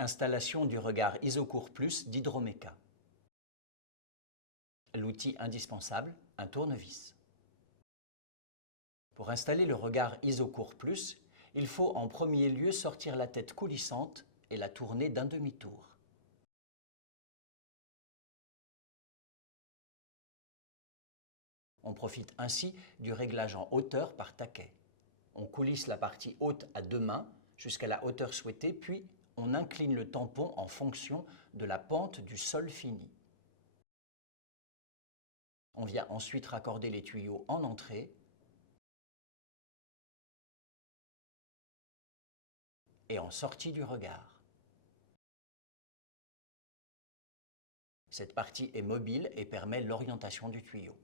Installation du regard Isocourt Plus d'Hydromeca. L'outil indispensable, un tournevis. Pour installer le regard Isocourt Plus, il faut en premier lieu sortir la tête coulissante et la tourner d'un demi-tour. On profite ainsi du réglage en hauteur par taquet. On coulisse la partie haute à deux mains jusqu'à la hauteur souhaitée, puis on incline le tampon en fonction de la pente du sol fini. On vient ensuite raccorder les tuyaux en entrée et en sortie du regard. Cette partie est mobile et permet l'orientation du tuyau.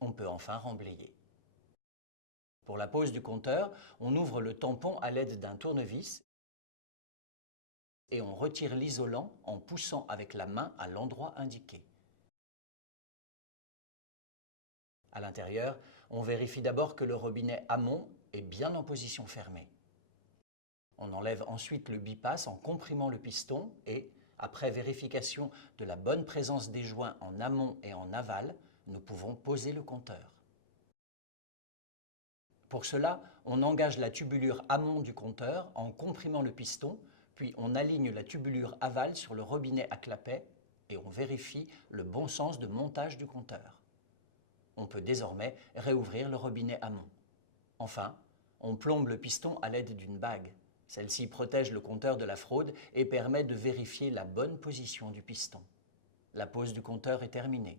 On peut enfin remblayer. Pour la pose du compteur, on ouvre le tampon à l'aide d'un tournevis et on retire l'isolant en poussant avec la main à l'endroit indiqué. À l'intérieur, on vérifie d'abord que le robinet amont est bien en position fermée. On enlève ensuite le bipasse en comprimant le piston et, après vérification de la bonne présence des joints en amont et en aval, nous pouvons poser le compteur. Pour cela, on engage la tubulure amont du compteur en comprimant le piston, puis on aligne la tubulure aval sur le robinet à clapet et on vérifie le bon sens de montage du compteur. On peut désormais réouvrir le robinet amont. Enfin, on plombe le piston à l'aide d'une bague. Celle-ci protège le compteur de la fraude et permet de vérifier la bonne position du piston. La pose du compteur est terminée.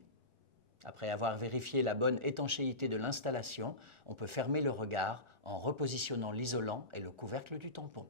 Après avoir vérifié la bonne étanchéité de l'installation, on peut fermer le regard en repositionnant l'isolant et le couvercle du tampon.